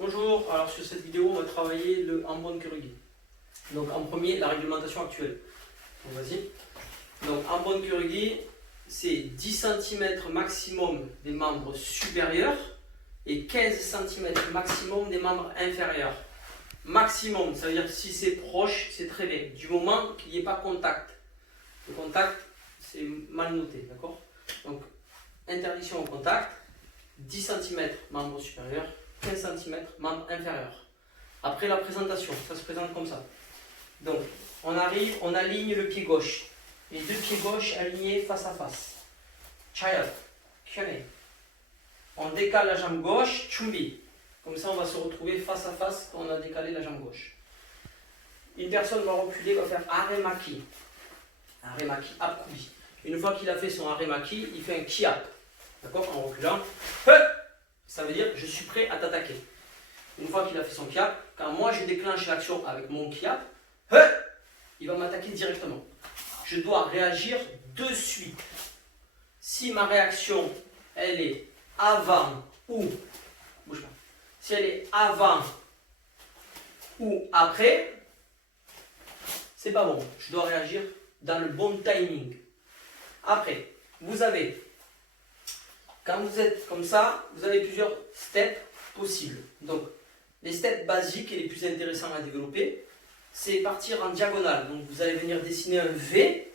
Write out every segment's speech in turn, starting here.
Bonjour, alors sur cette vidéo on va travailler le Ambon-Kurigi. Donc en premier la réglementation actuelle. Donc vas-y. Donc Ambon-Kurigi c'est 10 cm maximum des membres supérieurs et 15 cm maximum des membres inférieurs. Maximum, ça veut dire que si c'est proche, c'est très bien. Du moment qu'il n'y ait pas contact. Le contact, c'est mal noté, d'accord? Donc interdiction au contact, 10 cm membre supérieur, 15 cm membre inférieur. Après la présentation, ça se présente comme ça. Donc on arrive, on aligne le pied gauche. Les deux pieds gauches alignés face à face. Child, kyone. On décale la jambe gauche, chumbi. Comme ça on va se retrouver face à face quand on a décalé la jambe gauche. Une personne va reculer, va faire aremaki. Aremaki, apkubi. Une fois qu'il a fait son aremaki, il fait un kiap. D'accord? En reculant. Ça veut dire je suis prêt à t'attaquer. Une fois qu'il a fait son kiap, quand moi je déclenche l'action avec mon kiap, il va m'attaquer directement. Je dois réagir de suite. Si ma réaction elle est avant ou bouge pas. Si elle est avant ou après, c'est pas bon. Je dois réagir dans le bon timing. Après, vous avez, quand vous êtes comme ça, vous avez plusieurs steps possibles. Donc, les steps basiques et les plus intéressants à développer, c'est partir en diagonale. Donc, vous allez venir dessiner un V,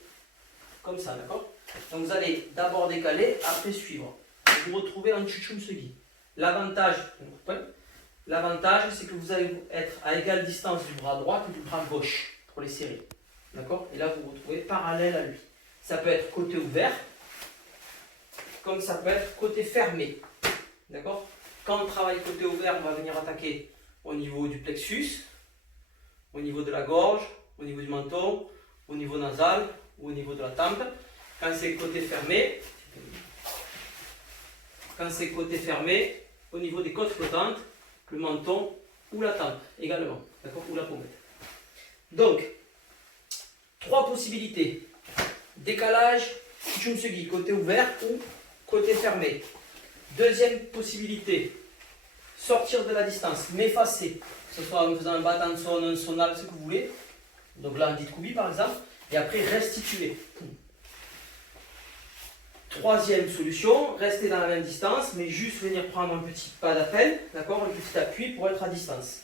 comme ça, d'accord? Donc, vous allez d'abord décaler, après suivre. Vous vous retrouvez en Chuchumsugi. L'avantage, c'est que vous allez être à égale distance du bras droit que du bras gauche pour les serrer. D'accord? Et là, vous vous retrouvez parallèle à lui. Ça peut être côté ouvert, comme ça peut être côté fermé. D'accord? Quand on travaille côté ouvert, on va venir attaquer au niveau du plexus, au niveau de la gorge, au niveau du menton, au niveau nasal ou au niveau de la tempe. Quand c'est côté fermé, au niveau des côtes flottantes, le menton ou la tempe également, d'accord? Ou la pommette. Donc, trois possibilités. Décalage, Chuchumsugi, côté ouvert ou côté fermé. Deuxième possibilité, sortir de la distance, m'effacer, que ce soit en faisant un batanson, un sonal, ce que vous voulez. Donc là, un ditkubi par exemple, et après restituer. Troisième solution, rester dans la même distance, mais juste venir prendre un petit pas d'appel, d'accord, un petit appui pour être à distance.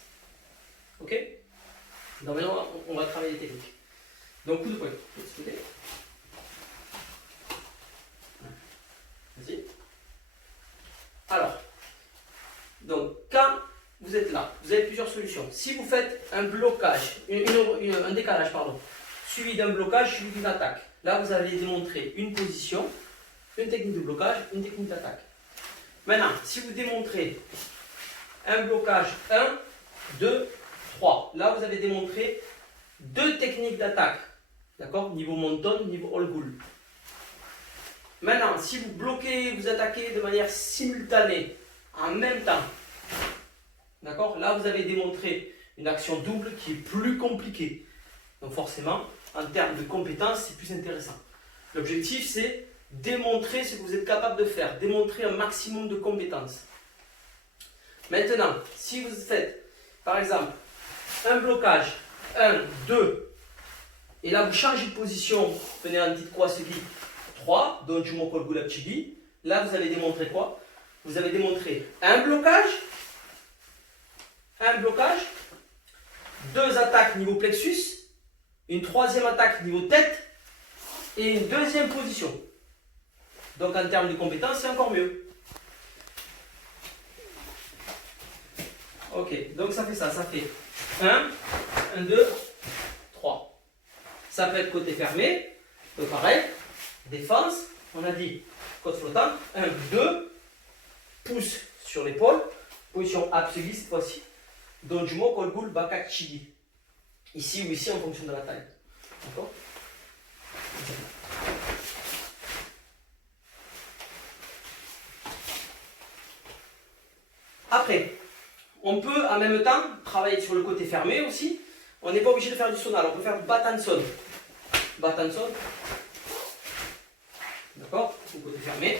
Ok? Donc maintenant, on va travailler les techniques. Donc coup de poing. Vas-y. Alors, donc quand vous êtes là, vous avez plusieurs solutions. Si vous faites un blocage, un décalage, pardon, suivi d'un blocage, suivi d'une attaque, là vous allez démontrer une position, une technique de blocage, une technique d'attaque. Maintenant, si vous démontrez un blocage 1, 2, 3, là vous avez démontré deux techniques d'attaque. D'accord? Niveau monton, niveau all-goul. Maintenant, si vous bloquez, vous attaquez de manière simultanée, en même temps, d'accord? Là, vous avez démontré une action double qui est plus compliquée. Donc forcément, en termes de compétences, c'est plus intéressant. L'objectif, c'est démontrer ce que vous êtes capable de faire, démontrer un maximum de compétences. Maintenant, si vous faites, par exemple, un blocage, 1, 2, et là vous changez de position, venez en dites quoi, Sugi 3, Donjumo Kolgulab Chibi, là vous avez démontré quoi? Vous avez démontré un blocage, deux attaques niveau plexus, une troisième attaque niveau tête, et une deuxième position. Donc en termes de compétences, c'est encore mieux. Ok, donc ça fait ça, ça fait 1, 2, 3. Ça peut être côté fermé, pareil, défense, on a dit côte flottante, 1, 2, pouce sur l'épaule, position absolue cette fois-ci, Donjumo Kolgul Bakachibi. Ici ou ici en fonction de la taille. D'accord? Après, on peut en même temps travailler sur le côté fermé aussi. On n'est pas obligé de faire du sonal, on peut faire du batanson. Batanson. D'accord? Au côté fermé.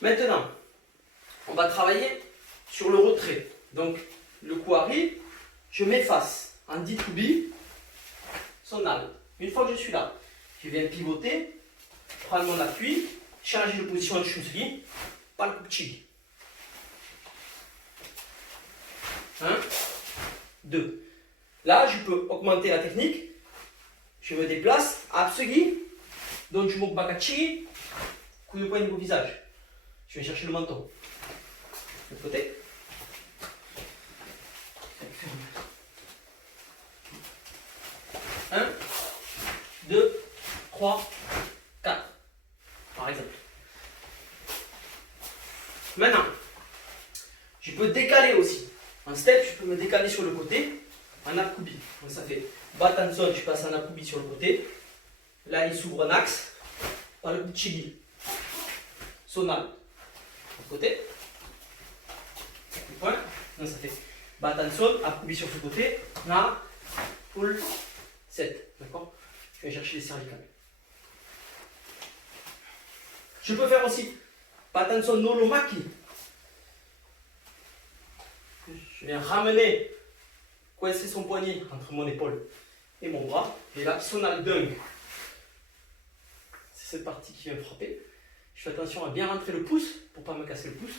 Maintenant, on va travailler sur le retrait. Donc, le coup arrive, je m'efface en D2B, sonal. Une fois que je suis là, je viens pivoter, prendre mon appui, changer de position de Shunsugi, pas le coup de Chigi. 1, 2. Là, je peux augmenter la technique. Je me déplace, Apsugi, donc je monte Bakachi, coup de poing au visage. Je vais chercher le menton. De côté. 1, 2, 3, 4. Par exemple. Maintenant, je peux décaler aussi. En step, je peux me décaler sur le côté en akubi. Donc ça fait Batanson, je passe en akubi sur le côté. Là, il s'ouvre un axe par le Chigi. Sonal. De côté. Point. Donc ça fait Batanson, akubi sur ce côté. Là, pull, 7. D'accord? Je vais chercher les cervicales. Je peux faire aussi Batanson Nolomaki. Je viens ramener, coincer son poignet entre mon épaule et mon bras. Et là, sonal dung. C'est cette partie qui vient frapper. Je fais attention à bien rentrer le pouce pour ne pas me casser le pouce.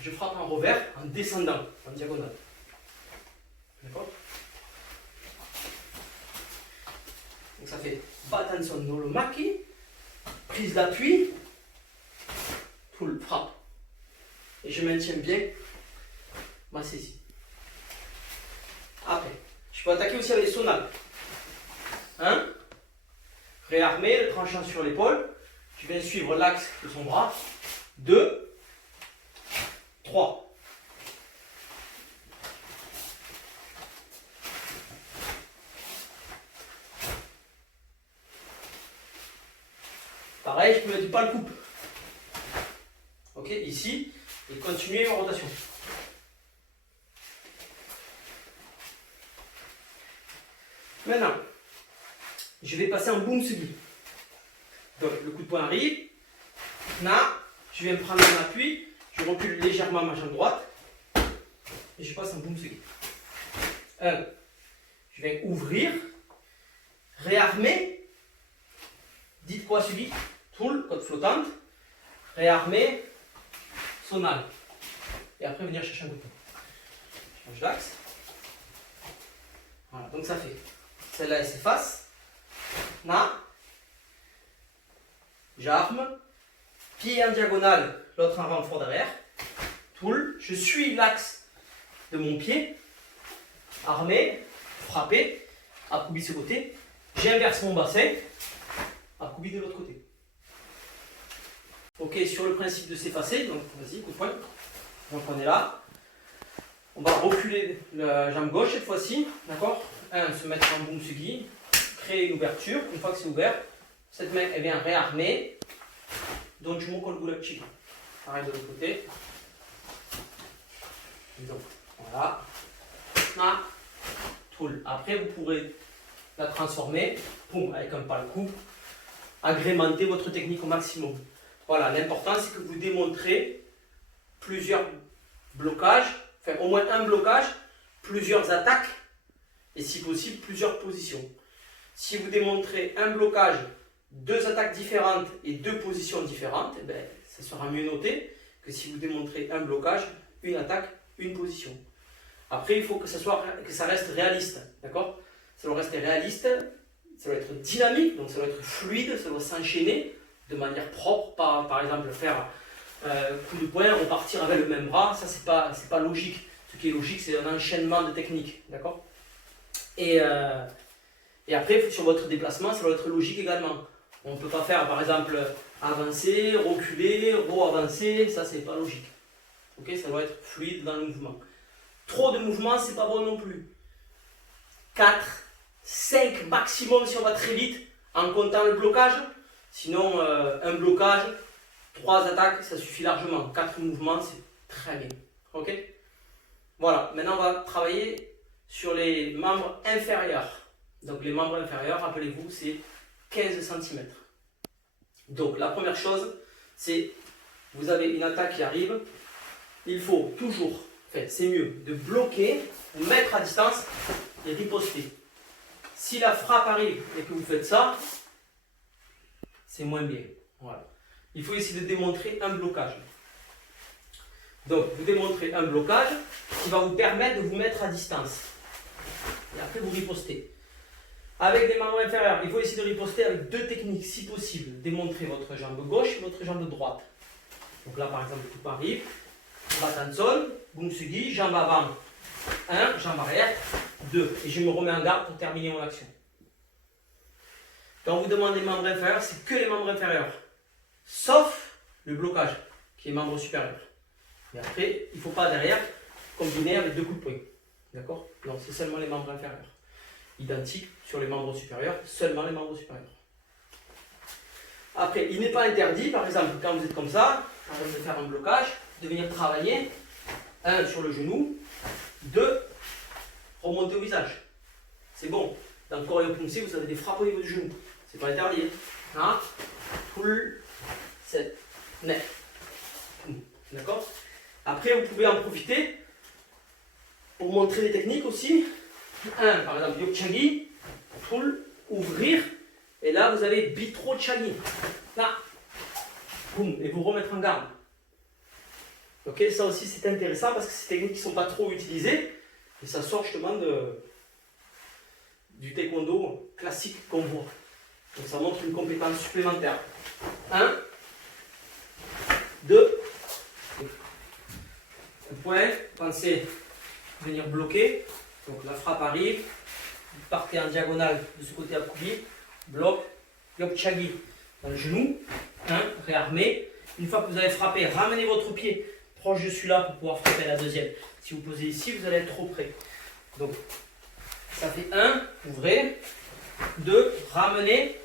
Je frappe en revers en descendant, en diagonale. D'accord? Donc ça fait Batanson Nolomaki, prise d'appui, pull, frappe. Et je maintiens bien ma saisie. Après, je peux attaquer aussi avec les sonales. 1. Réarmer, le tranchant sur l'épaule. Je viens suivre l'axe de son bras. 2. 3. Pareil, je peux mettre du pas le coupe. Ok, ici, et continuer en rotation. Maintenant, je vais passer en boom sugi. Donc, le coup de poing arrive. Là, je viens prendre mon appui. Je recule légèrement ma jambe droite. Et je passe en boom sugi. 1. Je viens ouvrir. Réarmer. Dites quoi sugi. Pull, côte flottante. Réarmer. Sonal. Et après, venir chercher un coup de poing. Je change d'axe. Voilà, donc ça fait. Celle-là, elle s'efface. Là, j'arme. Pied en diagonale, l'autre en renfort derrière. Pull. Je suis l'axe de mon pied. Armé. Frappé. Akubi ce côté. J'inverse mon bassin. Akubi de l'autre côté. Ok, sur le principe de s'effacer, donc vas-y, coup de poing. Donc on est là. On va reculer la jambe gauche cette fois-ci. D'accord? 1. Se mettre en boom sugi. Créer une ouverture. Une fois que c'est ouvert, cette main elle vient réarmer. Donc je monte le boulot chic. Pareil de l'autre côté. Donc voilà. Là. Toul. Après vous pourrez la transformer. Boum, avec un pas le coup. Agrémenter votre technique au maximum. Voilà, l'important c'est que vous démontrez plusieurs blocages, enfin au moins un blocage, plusieurs attaques et si possible plusieurs positions. Si vous démontrez un blocage, 2 attaques différentes et 2 positions différentes, eh bien, ça sera mieux noté que si vous démontrez un blocage, une attaque, une position. Après, il faut que ça reste réaliste, d'accord? Ça doit rester réaliste, ça doit être dynamique, donc ça doit être fluide, ça doit s'enchaîner de manière propre, par exemple faire coup de poing, repartir avec le même bras, ça c'est pas logique. Ce qui est logique, c'est un enchaînement de techniques, d'accord? Et après, sur votre déplacement, ça doit être logique également. On ne peut pas faire, par exemple, avancer, reculer, re-avancer, ça c'est pas logique. Ok, ça doit être fluide dans le mouvement. Trop de mouvements, c'est pas bon non plus. 4, 5 maximum si on va très vite, en comptant le blocage. Sinon, un blocage, 3 attaques, ça suffit largement. 4 mouvements, c'est très bien. Ok? Voilà, maintenant on va travailler sur les membres inférieurs. Donc les membres inférieurs, rappelez-vous, c'est 15 cm. Donc la première chose, c'est vous avez une attaque qui arrive, il faut toujours, enfin c'est mieux, de bloquer, vous mettre à distance et riposter. Si la frappe arrive et que vous faites ça, c'est moins bien. Voilà. Il faut essayer de démontrer un blocage. Donc, vous démontrez un blocage qui va vous permettre de vous mettre à distance. Et après, vous ripostez. Avec les membres inférieurs, il faut essayer de riposter avec deux techniques, si possible. Démontrer votre jambe gauche et votre jambe droite. Donc là, par exemple, tout arrive. Batanson, Bumsugi, jambe avant 1, jambe arrière 2. Et je me remets en garde pour terminer mon action. Quand vous demandez les membres inférieurs, c'est que les membres inférieurs. Sauf le blocage, qui est membre supérieur. Et après, il ne faut pas derrière combiner avec deux coups de poing. D'accord? Non, c'est seulement les membres inférieurs. Identique sur les membres supérieurs, seulement les membres supérieurs. Après, il n'est pas interdit, par exemple, quand vous êtes comme ça, en train de faire un blocage, de venir travailler, 1 sur le genou, 2, remonter au visage. C'est bon. Dans le Koryo Pumse, vous avez des frappes au niveau du genou. C'est pas interdit. Hein? Pull, 7, net. D'accord? Après, vous pouvez en profiter pour montrer les techniques aussi. 1, par exemple, Yokchagi, pull, ouvrir. Et là, vous avez Bitro Chagi. Là. Boum. Et vous remettre en garde. Ok, ça aussi c'est intéressant parce que c'est des techniques qui ne sont pas trop utilisées. Et ça sort justement du taekwondo classique qu'on voit. Donc ça montre une compétence supplémentaire. 1, 2. Le point, pensez venir bloquer. Donc la frappe arrive. Vous partez en diagonale de ce côté appuyé. Bloc. Yokchagi dans le genou. 1, réarmé. Une fois que vous avez frappé, ramenez votre pied proche de celui-là pour pouvoir frapper la deuxième. Si vous posez ici, vous allez être trop près. Donc, ça fait 1, ouvrez. 2, ramenez.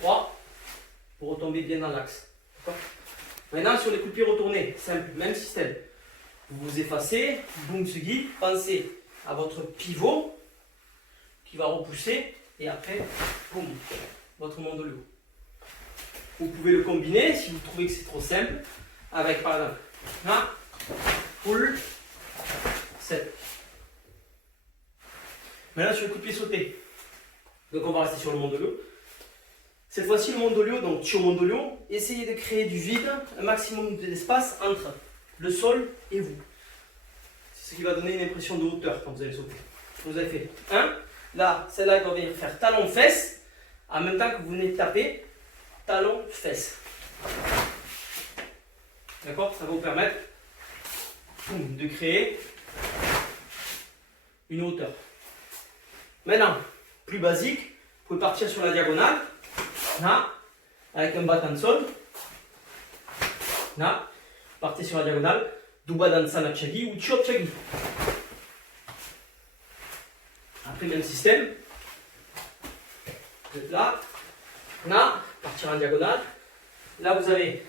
3, pour retomber bien dans l'axe. Maintenant, sur les coups de pied retournés, simple, même système. Vous vous effacez, Bumsugi, pensez à votre pivot qui va repousser et après, boum, votre mondolio. Vous pouvez le combiner si vous trouvez que c'est trop simple avec par exemple là, pull, 7. Maintenant sur le coup de pied sauté. Donc on va rester sur le mondolio. Cette fois-ci le mondolio, donc Chio mondolio, essayez de créer du vide, un maximum d'espace entre le sol et vous. C'est ce qui va donner une impression de hauteur quand vous allez sauter. Vous avez fait 1, là, celle-là elle va venir faire talon-fesse, en même temps que vous venez de taper talon-fesse. D'accord? Ça va vous permettre de créer une hauteur. Maintenant, plus basique, vous pouvez partir sur la diagonale, là, avec un bas en sol. Là, partez sur la diagonale, Dubadan Chagi ou Chop Chagi. Après, même système. Vous êtes là, là, partir en diagonale. Là, vous avez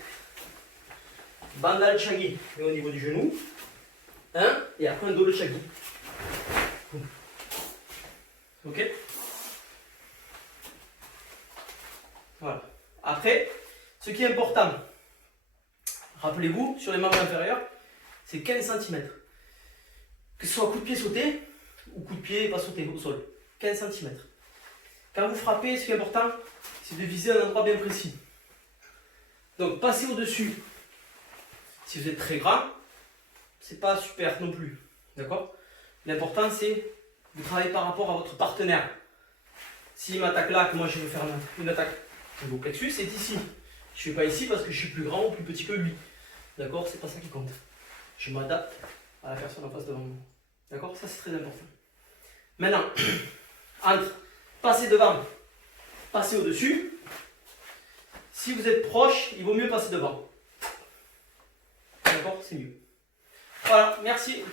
Bandal Chagi, mais au niveau du genou. 1, et après un Dolo Chagi. Ok? Voilà. Après, ce qui est important, rappelez-vous, sur les membres inférieurs, c'est 15 cm. Que ce soit coup de pied sauté ou coup de pied pas sauté au sol. 15 cm. Quand vous frappez, ce qui est important, c'est de viser un endroit bien précis. Donc, passez au-dessus. Si vous êtes très grand, c'est pas super non plus. D'accord? L'important, c'est de travailler par rapport à votre partenaire. S'il m'attaque là, que moi je veux faire une attaque au niveau plexus, c'est ici. Je ne fais pas ici parce que je suis plus grand ou plus petit que lui. D'accord? C'est pas ça qui compte. Je m'adapte à la personne en face de moi. D'accord? Ça, c'est très important. Maintenant, entre passer devant, passer au-dessus. Si vous êtes proche, il vaut mieux passer devant. D'accord? C'est mieux. Voilà, merci.